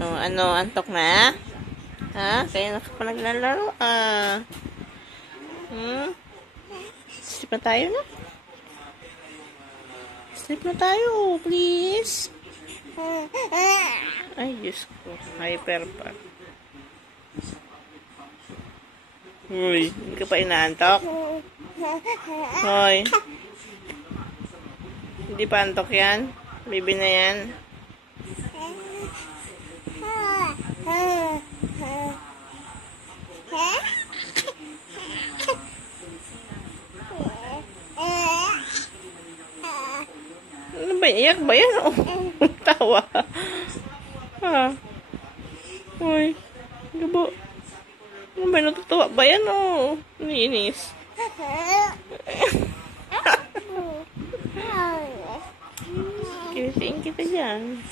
Oh, ano, antok na? Ha? Kaya na pa naglalaro, Sleep na tayo na? Sleep na tayo, please. Ay, Diyos ko. Hyper pa. Uy, hindi ka pa inaantok? Hoy. Hindi pa antok yan? Baby na yan? Ano ba? Iyak ba yan? Oh, tawa. Uy, gabo. Ano ba? Natutuwa ba yan? Oh, niinis. Kisiin kita dyan.